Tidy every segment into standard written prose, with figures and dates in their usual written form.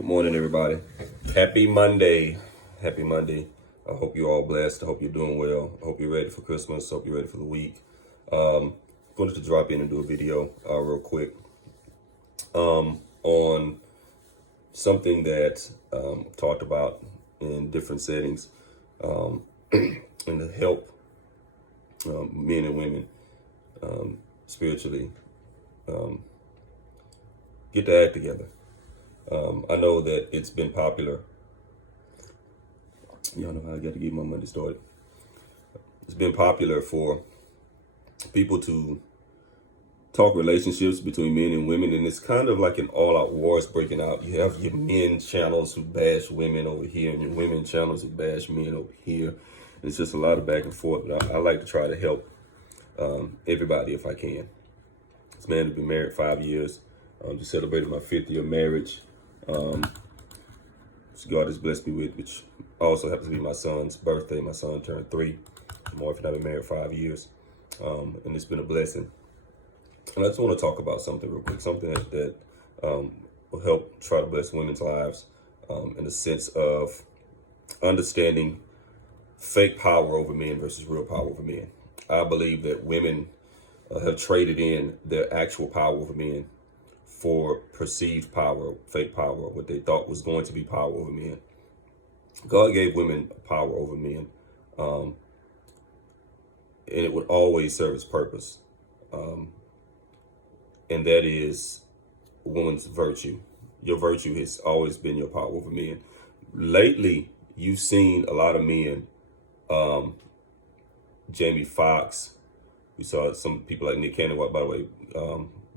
Good morning, everybody. Happy Monday. Happy Monday. I hope you're all blessed. I hope you're doing well. I hope you're ready for Christmas. I hope you're ready for the week. Wanted to drop in and do a video real quick on something that talked about in different settings and to help men and women spiritually get their act together. I know that it's been popular. Y'all know how I got to get my Monday started. It's been popular for people to talk relationships between men and women, and it's kind of like an all-out war is breaking out. You have your men channels who bash women over here, and your women channels who bash men over here. It's just a lot of back and forth, but I like to try to help everybody if I can. This man has been married 5 years. Just celebrated my 5th year marriage. God has blessed me with, which also happens to be my son's birthday. My son turned 3. My wife and I have been married 5 years, and it's been a blessing. And I just want to talk about something real quick, something that will help try to bless women's lives in the sense of understanding fake power over men versus real power over men. I believe that women have traded in their actual power over men for perceived power, fake power, what they thought was going to be power over men. God gave women power over men, and it would always serve its purpose. And that is a woman's virtue. Your virtue has always been your power over men. Lately, you've seen a lot of men, Jamie Foxx. We saw some people like Nick Cannon, by the way,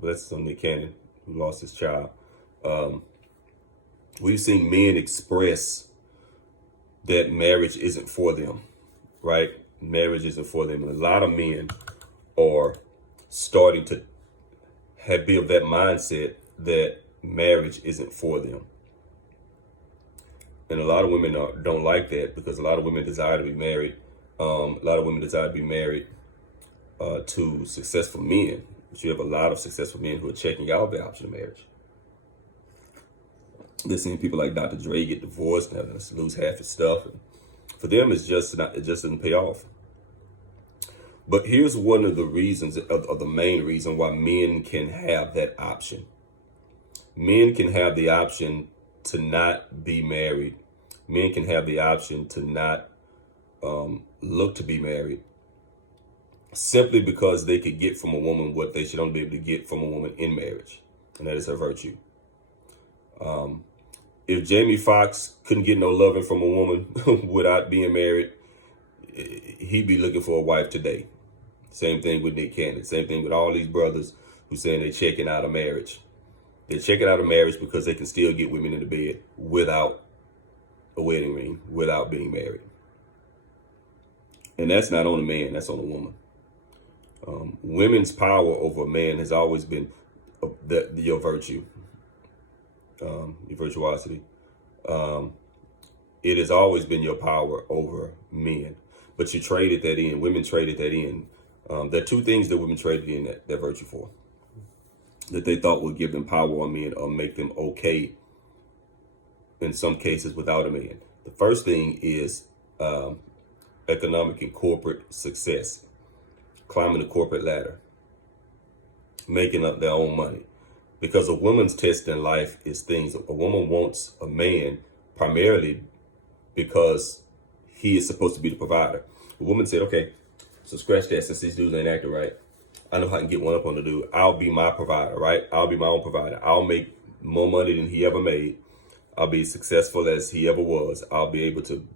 blessings on Nick Cannon, who lost his child. We've seen men express that marriage isn't for them, right? Marriage isn't for them. And a lot of men are starting to build that mindset that marriage isn't for them. And a lot of women don't like that, because a lot of women desire to be married. A lot of women desire to be married to successful men. But you have a lot of successful men who are checking out the option of marriage. They're seeing people like Dr. Dre get divorced and having to lose half his stuff. And for them, it just doesn't pay off. But here's one of the reasons, of the main reason why men can have that option. Men can have the option to not be married. Men can have the option to not look to be married, simply because they could get from a woman what they should only be able to get from a woman in marriage, and that is her virtue. If Jamie Foxx couldn't get no loving from a woman without being married, he'd be looking for a wife today. Same thing with Nick Cannon. Same thing with all these brothers who saying they're checking out of marriage. They're checking out of marriage because they can still get women into bed without a wedding ring, without being married. And that's not on a man, that's on a woman. Women's power over a man has always been your virtue, your virtuosity. It has always been your power over men. But you traded that in. Women traded that in. There are two things that women traded in that virtue for, that they thought would give them power on men or make them okay in some cases without a man. The first thing is economic and corporate success, climbing the corporate ladder, making up their own money. Because a woman's test in life is things. A woman wants a man primarily because he is supposed to be the provider. A woman said, okay, so scratch that, since these dudes ain't acting right, I know how I can get one up on the dude. I'll be my provider, right? I'll be my own provider. I'll make more money than he ever made. I'll be as successful as he ever was. I'll be able to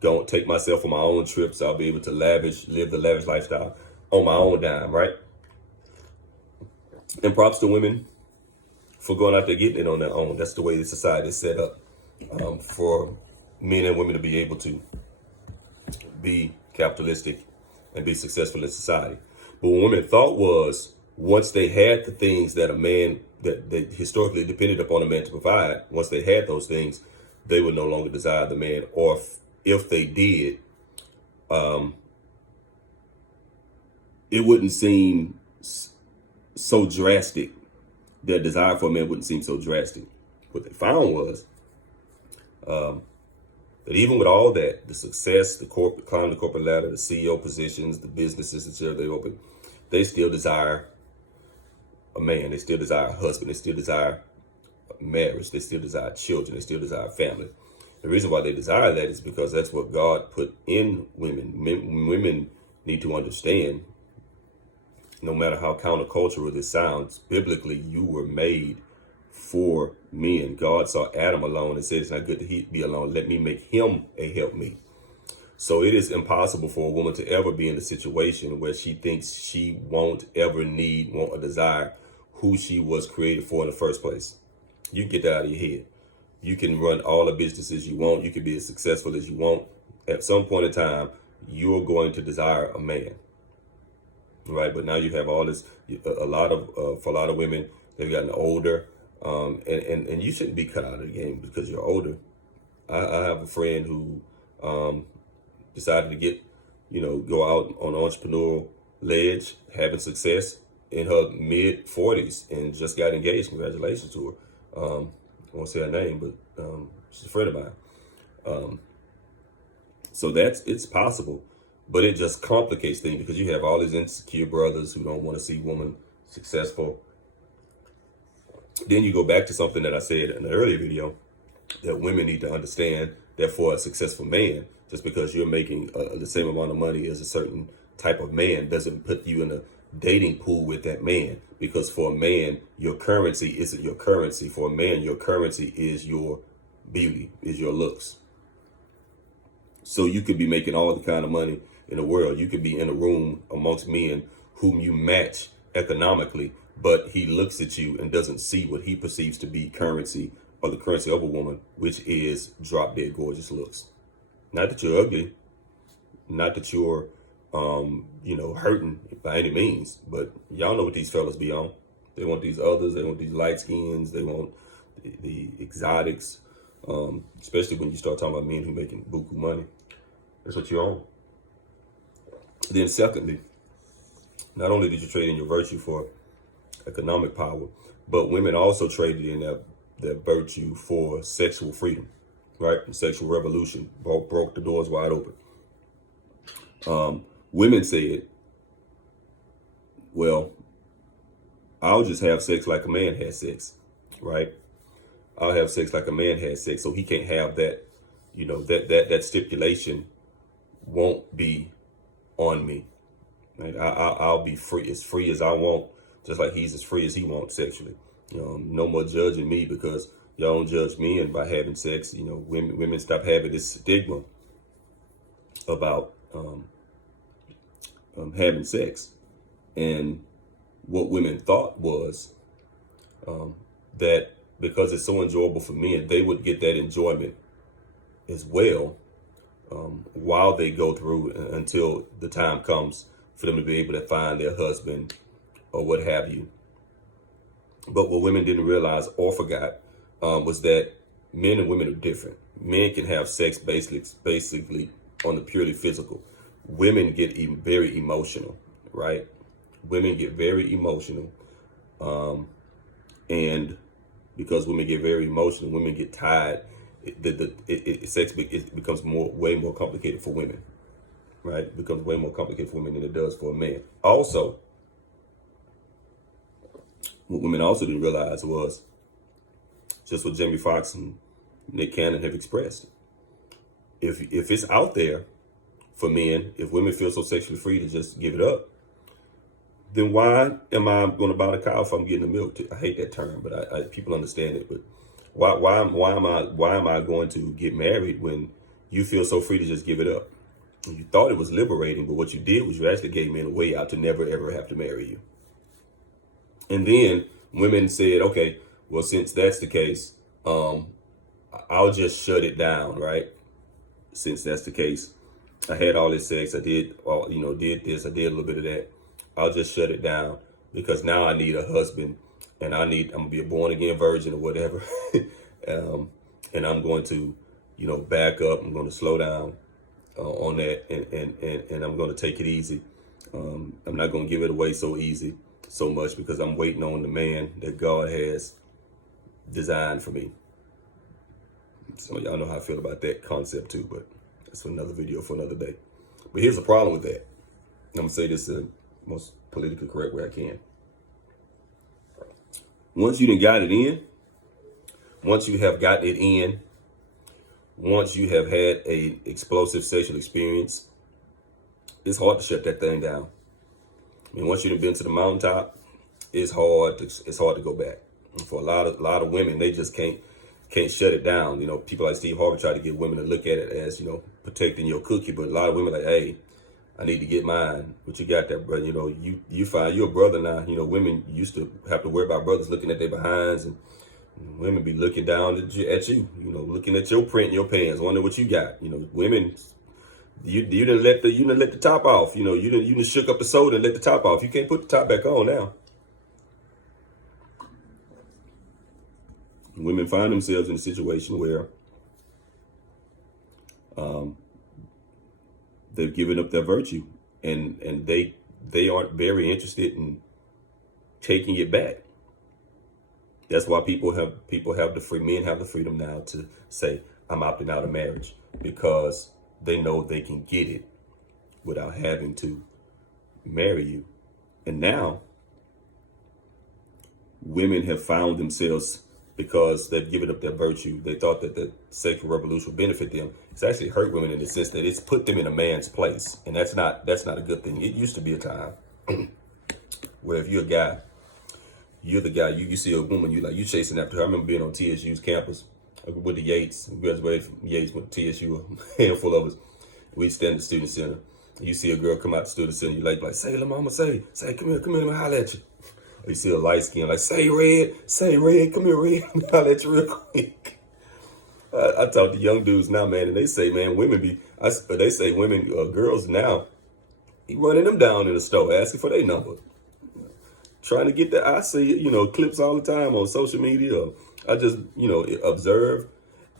go take myself on my own trips. I'll be able to live the lavish lifestyle on my own dime, right? And props to women for going out there getting it on their own. That's the way the society is set up, for men and women to be able to be capitalistic and be successful in society. But what women thought was, once they had the things that a man, that they historically depended upon a man to provide, once they had those things, they would no longer desire the man. Or if they did, it wouldn't seem so drastic. Their desire for a man wouldn't seem so drastic. what they found was that even with all that, the success, the corporate, climbing the corporate ladder, the CEO positions, the businesses, etc., they open, they still desire a man. They still desire a husband. They still desire marriage. They still desire children. They still desire family. The reason why they desire that is because that's what God put in women. Women need to understand, no matter how countercultural this sounds, biblically, you were made for men. God saw Adam alone and said, it's not good to be alone. Let me make him a helpmeet. So it is impossible for a woman to ever be in a situation where she thinks she won't ever want or desire who she was created for in the first place. You can get that out of your head. You can run all the businesses you want. You can be as successful as you want. At some point in time, you're going to desire a man, right? But now you have all this, for a lot of women, they've gotten older, and you shouldn't be cut out of the game because you're older. I have a friend who decided to go out on an entrepreneurial ledge, having success in her mid 40s, and just got engaged. Congratulations to her. I won't say her name, but she's a friend of mine. So it's possible, but it just complicates things because you have all these insecure brothers who don't want to see women successful. Then you go back to something that I said in the earlier video, that women need to understand that for a successful man, just because you're making the same amount of money as a certain type of man doesn't put you in a dating pool with that man. Because for a man, your currency isn't your currency. For a man, your currency is your beauty, is your looks. So you could be making all the kind of money in the world. You could be in a room amongst men whom you match economically, but he looks at you and doesn't see what he perceives to be currency, or the currency of a woman, which is drop dead gorgeous looks. Not that you're ugly, not that you're hurting by any means, but y'all know what these fellas be on. They want these others, they want these light skins, they want the exotics, especially when you start talking about men who making buku money. That's what you're on. Then secondly, not only did you trade in your virtue for economic power, but women also traded in their virtue for sexual freedom, right? The sexual revolution broke the doors wide open. Women said, well, I'll just have sex like a man has sex, right? I'll have sex like a man has sex, so he can't have that, that stipulation won't be on me. Right? I'll be free as I want, just like he's as free as he wants sexually. No more judging me because y'all don't judge men by having sex. Women stop having this stigma about having sex. And what women thought was that because it's so enjoyable for men, they would get that enjoyment as well while they go through until the time comes for them to be able to find their husband or what have you. But what women didn't realize or forgot was that men and women are different. Men can have sex basically on the purely physical. Women get very emotional, right? Women get very emotional. And because women get very emotional, women get tired, sex becomes way more complicated for women, right? It becomes way more complicated for women than it does for a man. Also, what women also didn't realize was just what Jamie Foxx and Nick Cannon have expressed. If it's out there for men, if women feel so sexually free to just give it up, then why am I going to buy the cow if I'm getting the milk? I hate that term, but people understand it. But why am I going to get married when you feel so free to just give it up? You thought it was liberating, but what you did was you actually gave men a way out to never ever have to marry you. And then women said, okay, well, since that's the case, I'll just shut it down, right? Since that's the case, I had all this sex, I did this, I did a little bit of that. I'll just shut it down because now I need a husband, and I'm gonna be a born again virgin or whatever, and I'm going to, back up. I'm going to slow down on that, and I'm going to take it easy. I'm not going to give it away so much because I'm waiting on the man that God has designed for me. Some of y'all know how I feel about that concept too, but that's another video for another day. But here's the problem with that. I'm gonna say this the most politically correct way I can. Once you done got it in, once you have got it in, once you have had a explosive sexual experience, it's hard to shut that thing down. I mean, once you've been to the mountaintop, it's hard to go back. And for a lot of women, they just can't shut it down. You know, people like Steve Harvey try to get women to look at it as, you know, protecting your cookie, but a lot of women like, hey, I need to get mine. But you got that, brother. You know, you find you're a brother now. You know, women used to have to worry about brothers looking at their behinds, and women be looking down at you. You know, looking at your print in your pants, wondering what you got. You know, women, you didn't let the top off. You know, you didn't shook up the soda and let the top off. You can't put the top back on now. Women find themselves in a situation where they've given up their virtue, and they aren't very interested in taking it back. That's why men have the freedom now to say, I'm opting out of marriage, because they know they can get it without having to marry you. And now women have found themselves, because they've given up their virtue, they thought that the sexual revolution would benefit them. It's actually hurt women in the sense that it's put them in a man's place, and that's not a good thing. It used to be a time where if you're a guy, you're the guy. You see a woman, you chasing after her. I remember being on TSU's campus with the Yates, graduated from Yates, went to TSU, a handful of us. We'd stand at the student center. You see a girl come out the student center, you like, say, la mama, say, come here, let me holler at you. You see a light skin, like, say red, come here, red. I'll let you real quick. I talk to young dudes now, man, and they say, man, girls now, he running them down in the store, asking for their number. Trying to get that. I see, clips all the time on social media. I just, observe,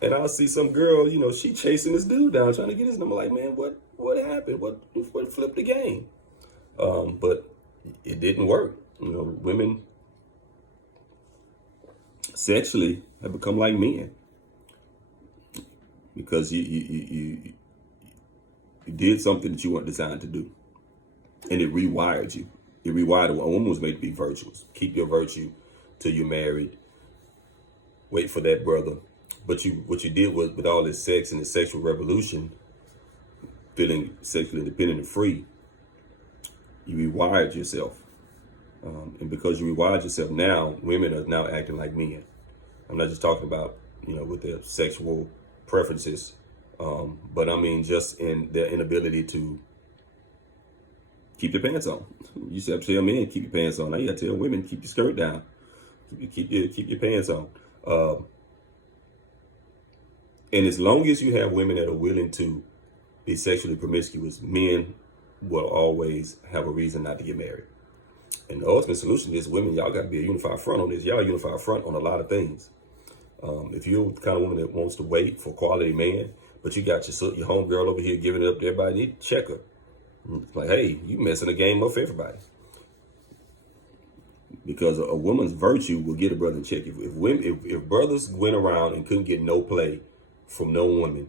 and I'll see some girl, she chasing this dude down, trying to get his number. Like, man, what happened? What flipped the game? But it didn't work. Women sexually have become like men, because you did something that you weren't designed to do, and it rewired you. It rewired. A woman was made to be virtuous. Keep your virtue till you're married. Wait for that brother. But what you did was, with all this sex and the sexual revolution, feeling sexually independent and free, you rewired yourself. And because you rewired yourself, now women are now acting like men. I'm not just talking about, with their sexual preferences, but I mean just in their inability to keep their pants on. You used to have to tell men, keep your pants on. Now you got to tell women, keep your skirt down. Keep your pants on. And as long as you have women that are willing to be sexually promiscuous, men will always have a reason not to get married. And the ultimate solution is, women, y'all got to be a unified front on this. Y'all a unified front on a lot of things. If you're the kind of woman that wants to wait for a quality man, but you got your homegirl over here giving it up to everybody, you need to check her. It's like, hey, you messing the game up for everybody. Because a woman's virtue will get a brother in check. If brothers went around and couldn't get no play from no woman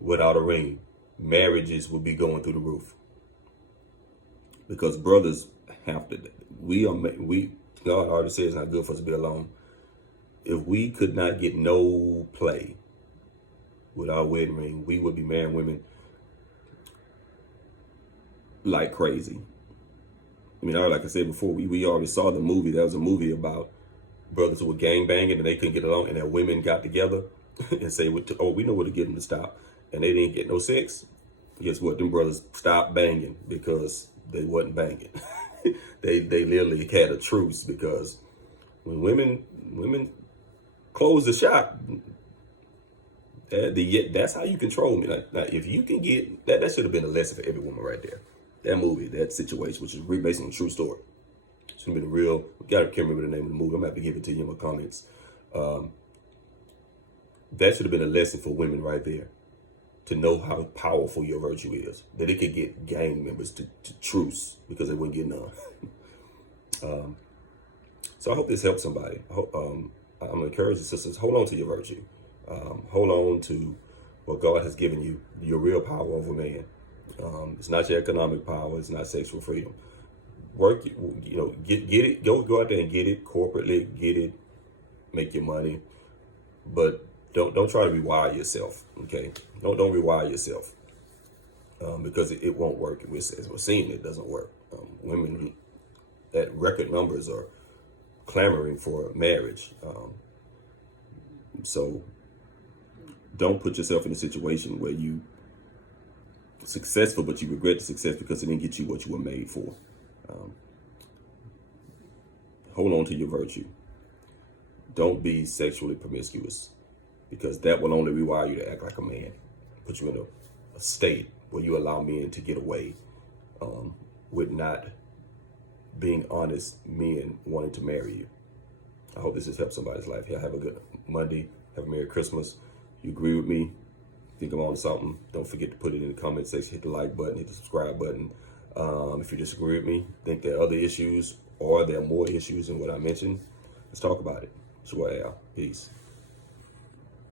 without a ring, marriages would be going through the roof. Because brothers have to. God already said it's not good for us to be alone. If we could not get no play with our wedding ring, we would be marrying women like crazy. I mean, like I said before, we already saw the movie. That was a movie about brothers who were gangbanging and they couldn't get along, and their women got together and say, we know where to get them to stop. And they didn't get no sex. Guess what? Them brothers stopped banging because they wasn't banging. They literally had a truce, because when women close the shop, that's how you control me. Like, if you can get that should have been a lesson for every woman right there. That movie, that situation, which is based on a true story. It should have been a real. Can't remember the name of the movie. I'm gonna have to give it to you in my comments. That should have been a lesson for women right there, to know how powerful your virtue is. That it could get gang members to truce because they wouldn't get none. So I hope this helps somebody. I hope, I'm encouraging sisters, hold on to your virtue. Hold on to what God has given you, your real power over man. It's not your economic power. It's not sexual freedom. Work, get it. Go out there and get it corporately. Get it. Make your money, but don't try to rewire yourself. Okay, don't rewire yourself because it won't work. As we're seeing, it doesn't work. Women at record numbers are clamoring for marriage. So don't put yourself in a situation where you successful, but you regret the success because it didn't get you what you were made for. Hold on to your virtue. Don't be sexually promiscuous because that will only rewire you to act like a man, put you in a state where you allow men to get away with not being honest men wanting to marry you. I hope this has helped somebody's life. Yeah, have a good Monday. Have a Merry Christmas. If you agree with me, think I'm on something, don't forget to put it in the comment section. Hit the like button, hit the subscribe button. If you disagree with me, think there are other issues or there are more issues than what I mentioned, let's talk about it. It's your Al. Peace.